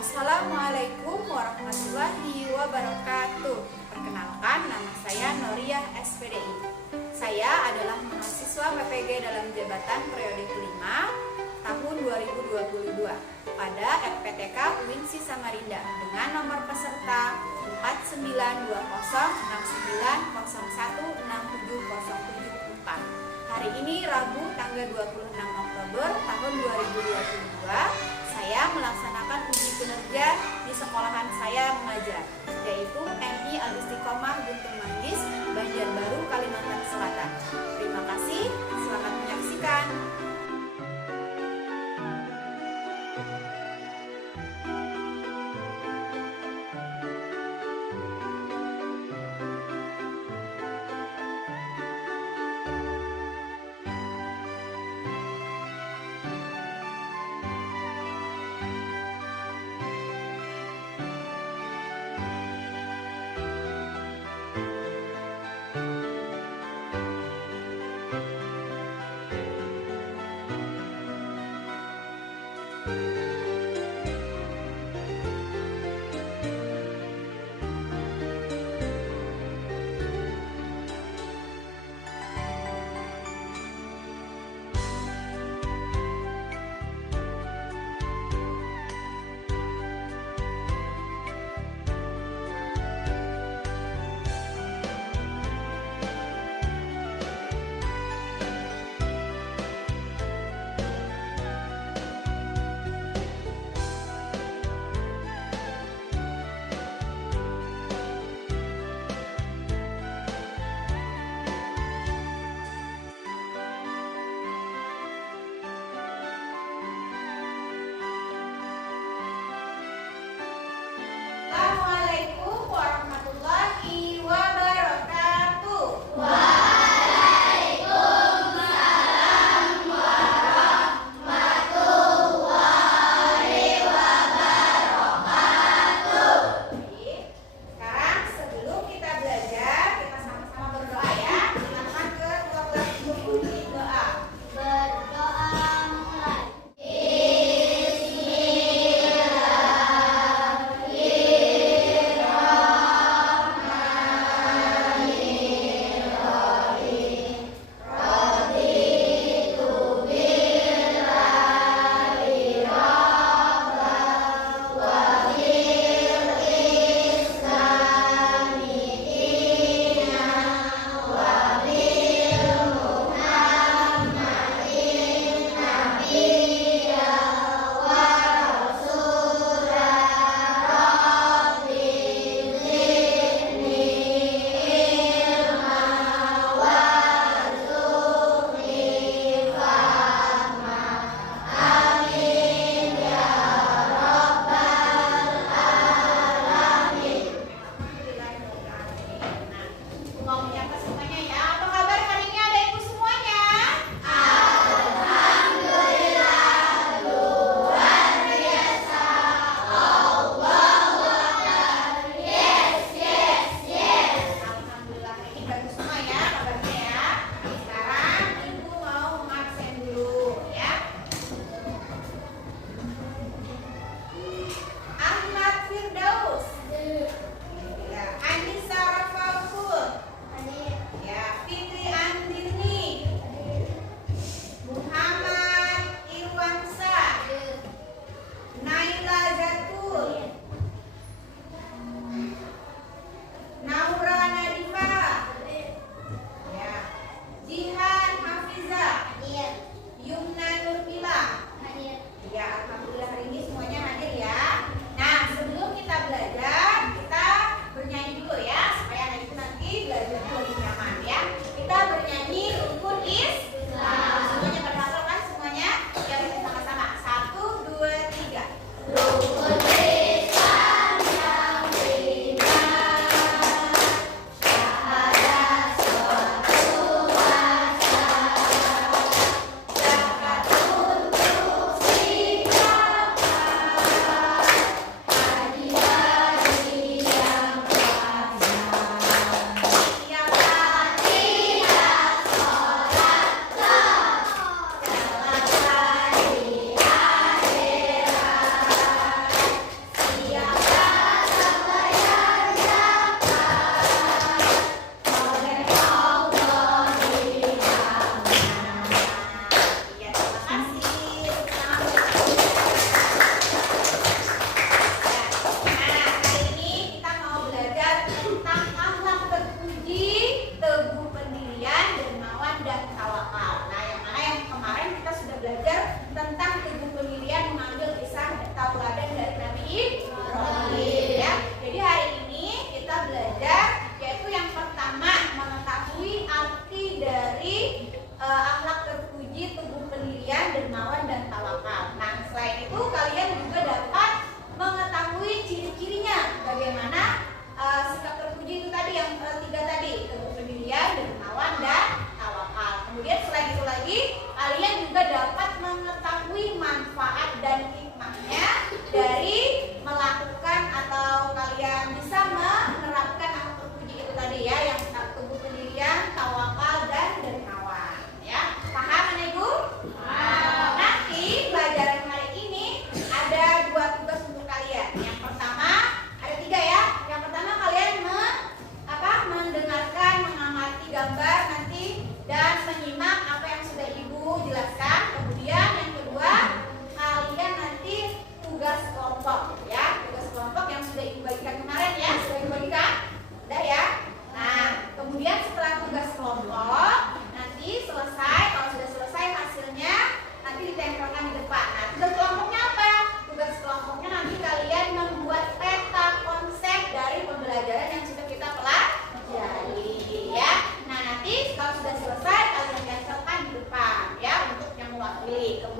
Assalamualaikum warahmatullahi wabarakatuh. Perkenalkan, nama saya Noriah SPDI. Saya adalah mahasiswa PPG dalam jabatan periode kelima tahun 2022 pada FPTK UINSI Samarinda dengan nomor peserta 492069016704. Hari ini Rabu tanggal 26 Oktober tahun 2022, saya melaksanakan uji kinerja di sekolahan saya mengajar, yaitu MI Al-Istiqomah Guntur Manggis, Banjarbaru, Kalimantan Selatan. Terima kasih, selamat menyaksikan.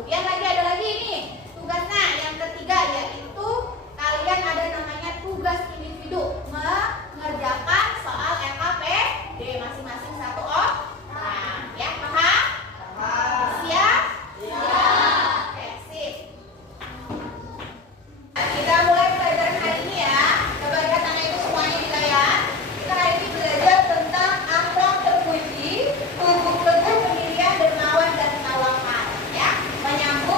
Kemudian ada lagi nih tugasnya yang ketiga, yaitu kalian ada namanya tugas individu, mengerjakan soal LKPD masing-masing satu orang. Ya, paham? Siap? Oke, sip. Kita mulai pelajaran hari ini ya. Coba lihat anak ibu semuanya di layar. Kita hari ini belajar tentang akhlak terpuji, tubuh teguh, pendirian, dermawan dan tawakkal. Ya, menyambut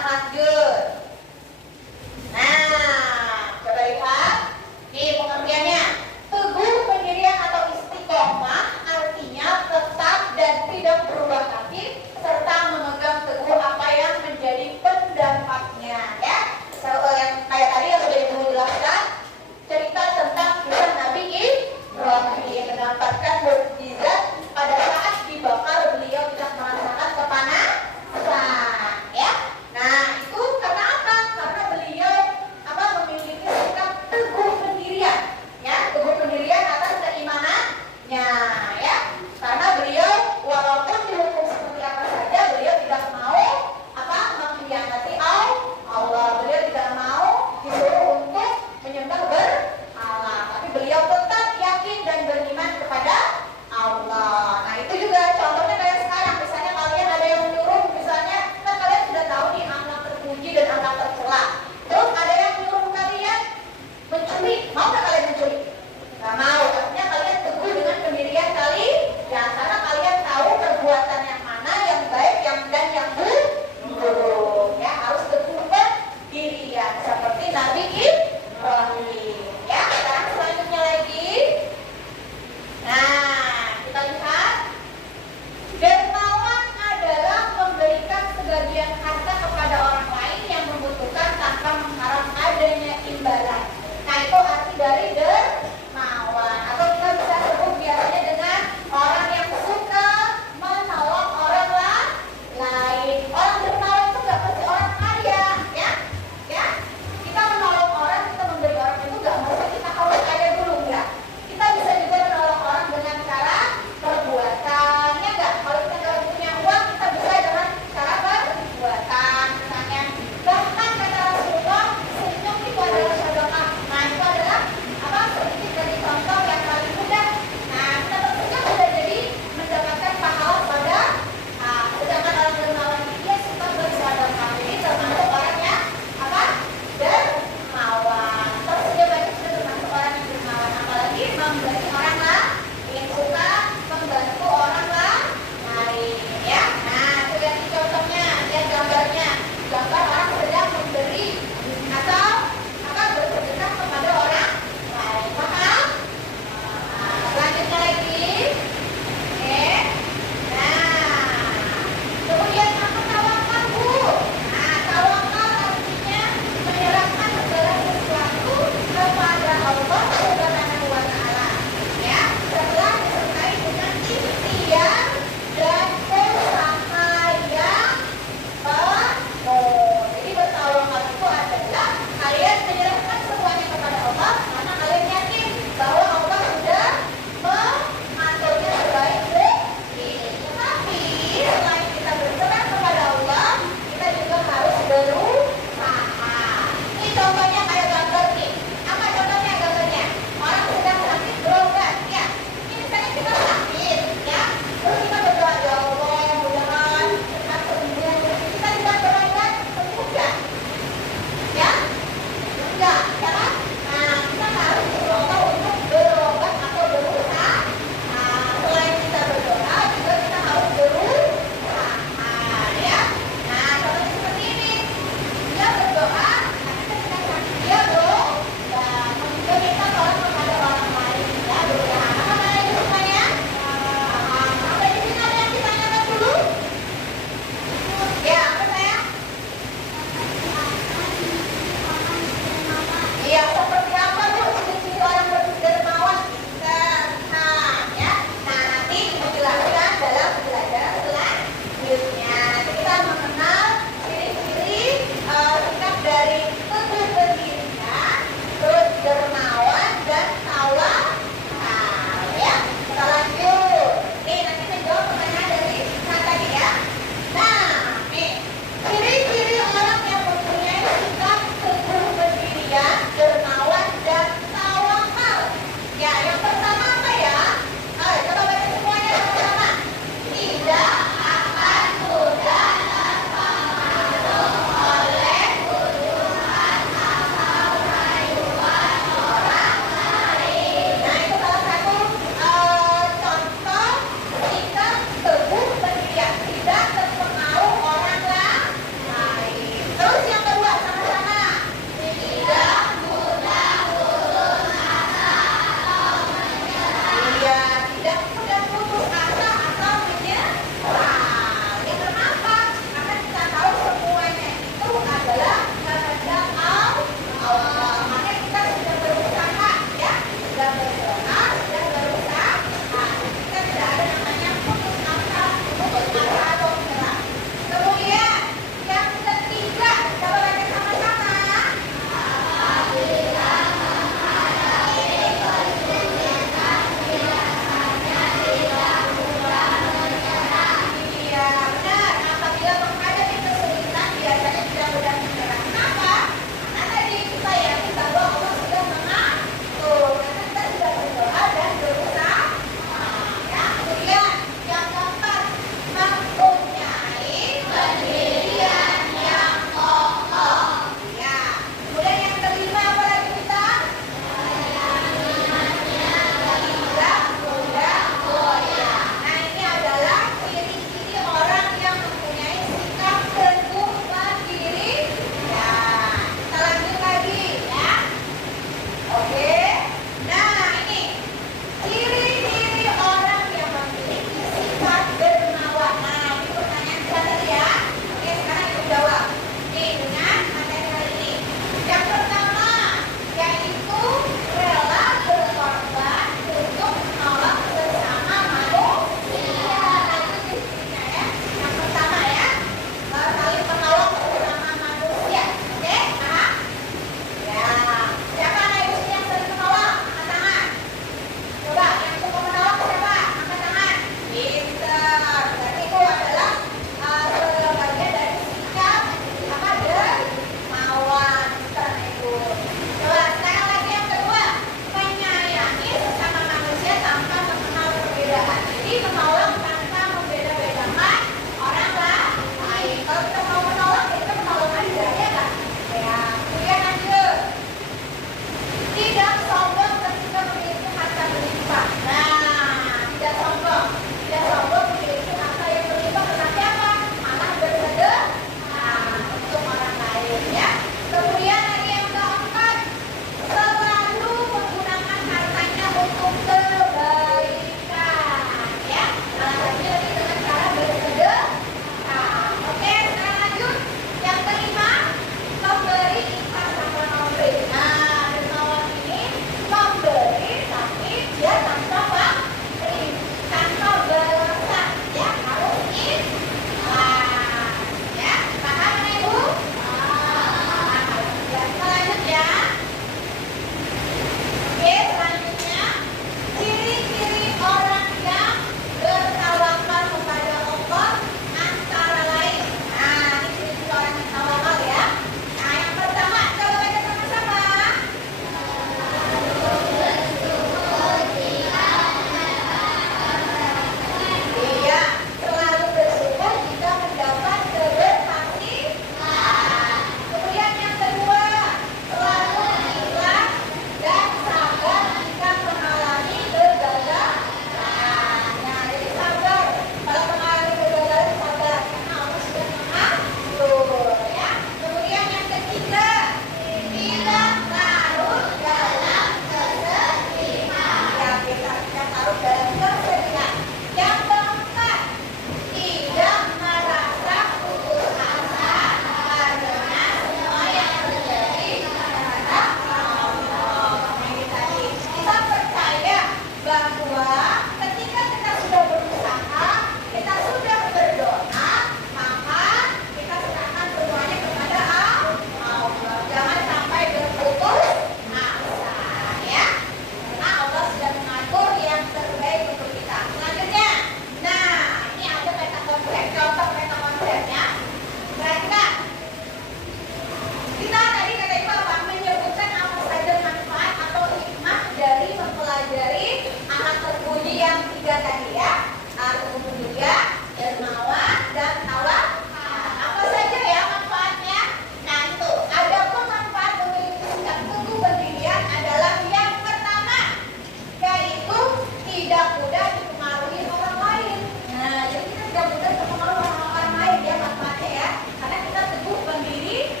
tidak mudah terpengaruh orang lain ya manfaatnya ya, karena kita teguh pendiri.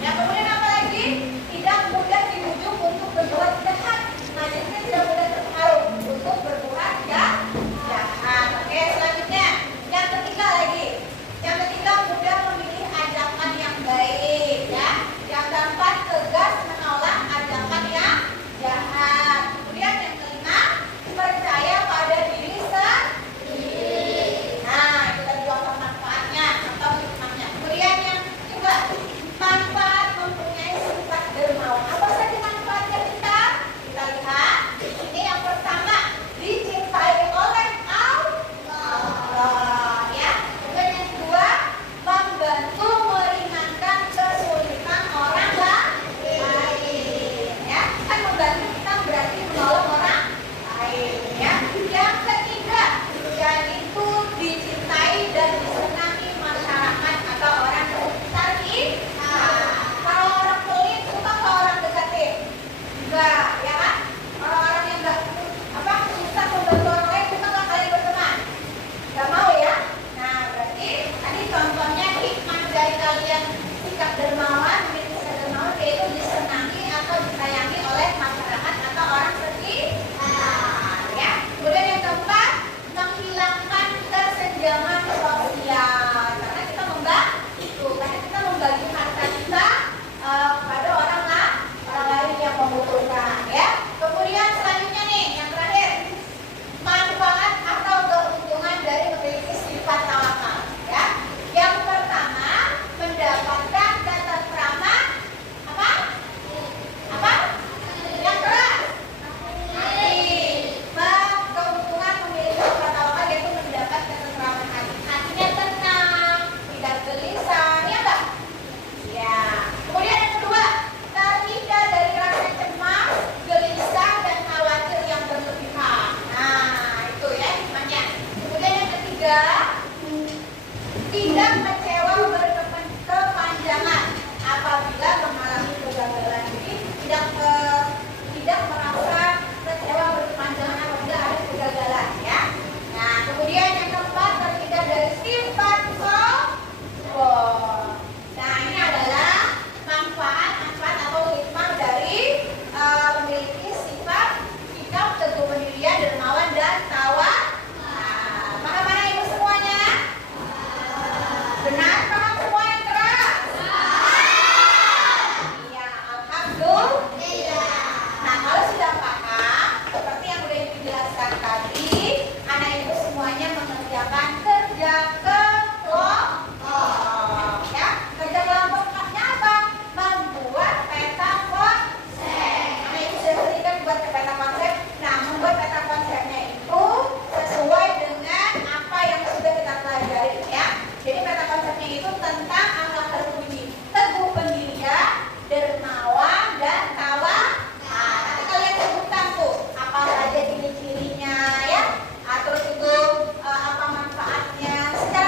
Yang kemudian apa lagi? Tidak mudah dibujuk untuk berbuat jahat. Nah, jadi kita tidak mudah terpengaruh untuk berbuat jahat. Oke, selanjutnya yang ketiga lagi. Yang ketiga, mudah memilih ajakan yang baik ya. Yang keempat, tegas menolak ajakan yang jahat. Kemudian yang kelima, percaya pada diri sendiri. Nah, itu tadi contoh manfaatnya, contoh hikmahnya. Kemudian yang kedua, manfaat mempunyai sifat dermawan. Apa saja manfaatnya kita? Kita lihat. Ini yang pertama, dicintai oleh Allah ya. Kemudian yang kedua, membantu meringankan kesulitan orang lain ya. Kan membantu kita berarti menolong orang lain ya. Yang ketiga, yaitu dicintai dan disenangi masyarakat atau orang sekitar kita. Kalau orang pelit suka ke orang deketin? Enggak, ya kan? Orang-orang yang enggak susah membantu orang lain suka nggak kalian berteman? Enggak mau ya? Nah, berarti tadi contohnya hikmah dari kalian sikap dermawan, memiliki sikap dermawan yaitu disenangi atau disayangi oleh masyarakat atau orang sekitar ya. Kemudian yang keempat, menghilangkan kesenjangan sosial karena kita membagi harta kita kepada orang lain yang membutuhkan ya. Kemudian selanjutnya nih yang terakhir, manfaat atau keuntungan dari memiliki sifat tawakal ya. Yang pertama, mendapatkan ketentraman apa? Yang keras. Keuntungan memiliki sifat tawakal yaitu mendapat ketentraman hati. Hatinya tenang, tidak gelisah, ya enggak? Ya. Kemudian yang kedua, terhindar dari rasa cemas, gelisah dan khawatir yang berlebihan. Nah, itu ya hikmahnya. Kemudian yang ketiga, tidak kecewa berkepanjangan apabila mengalami kegagalan. Jadi tidak merasa kecewa berkepanjangan apabila ada kegagalan ya. Nah, kemudian yang keempat, terhindar dari sifat sombong. Nah, ini adalah manfaat atau hikmah dari memiliki sifat sikap teguh pendirian, dermawan dan tawakal. Paham mana ibu semuanya? Benar, paham semua yang keras? Iya, alhamdulillah. Nah, kalau sudah paham, seperti yang sudah dijelaskan tadi, anak ibu semuanya mengerjakan kerja kelompok ya. Kerja kelompoknya apa? Membuat peta konsep. Anak ibu sudah berikan buat peta konsep. Nah, membuat peta konsepnya itu sesuai dengan apa yang sudah kita pelajari ya. Jadi peta konsepnya itu tentang akhlak terpuji, teguh pendirian, dermawan dan tawakal. Nanti kalian sebutkan tuh apa saja ciri-cirinya ya. Terus itu apa manfaatnya secara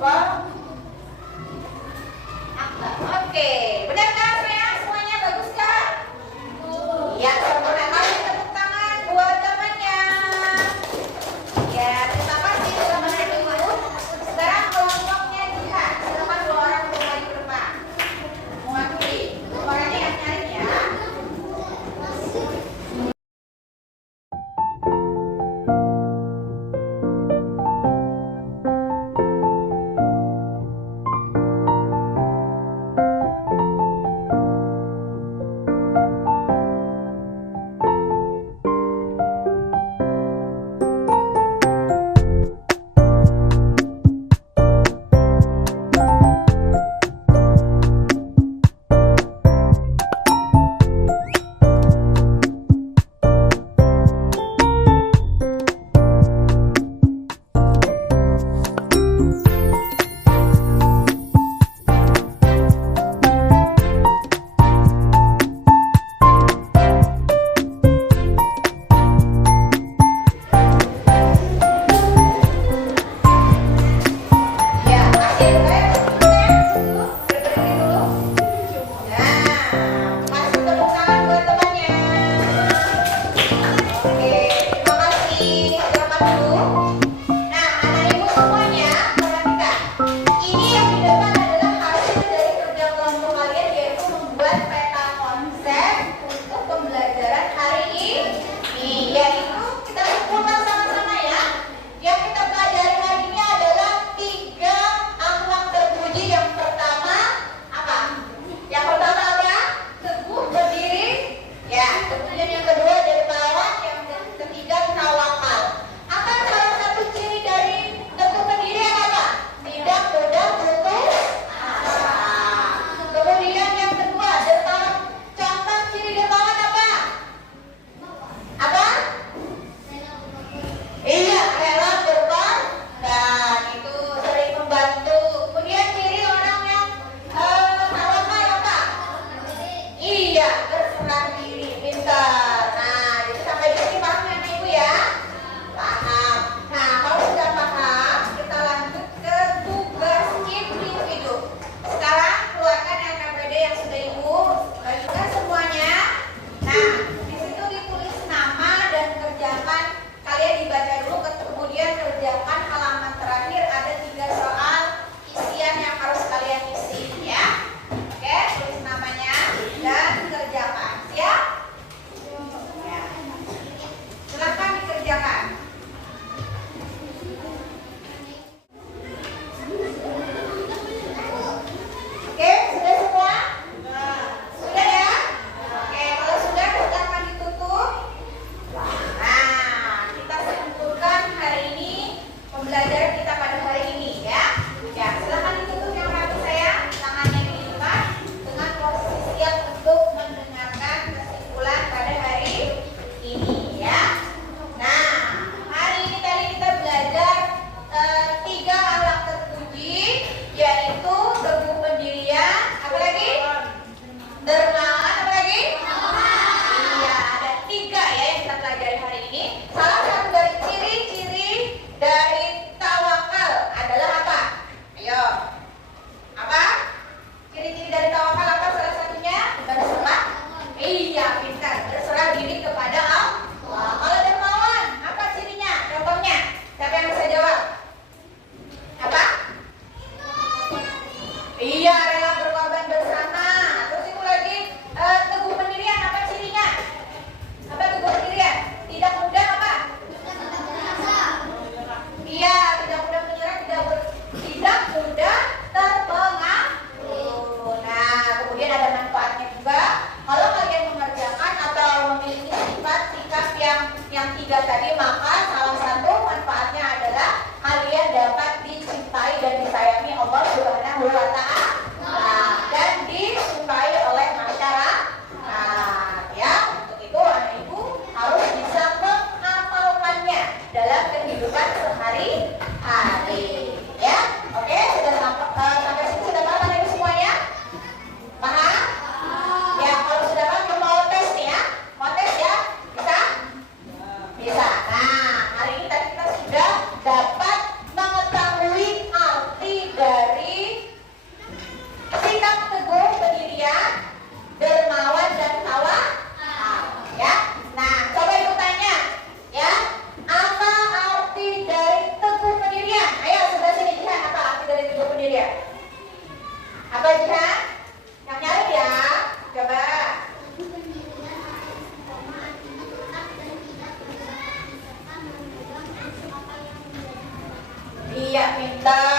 Pokok akbar. Oke, benar kan sayang? Semuanya bagus kan? Ya, sempurna. Kasih tepuk tangan buat temannya. Ya, terima kasih teman-teman dulu. Sekarang kelompoknya jihad. Silakan 2 orang kembali ke depan. Mewakili. Orangnya yang nyari ya. Ya, kasih saya dulu. Berdiri dulu. Nah, kasih tepuk tangan buat temannya. Oke, terima kasih. Selamat dulu. Nah, anak ibu semuanya, perhatikan. Ini yang di depan adalah hasil dari kerja kelompok kalian, yaitu membuat peta konsep untuk pembelajaran hari ini. Yaitu kita kumpulkan sama-sama ya. Yang kita pelajari hari ini adalah 3 akhlak terpuji. Yang pertama apa? Yang pertama apa? Teguh berdiri. Ya, kemudian yang kedua dari pahlawan, yang ketiga tawakal. Akan salah minta